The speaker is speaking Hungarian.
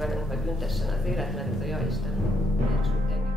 velünk, vagy büntessen az élet, mert ez a ja Isten, mentsük engem.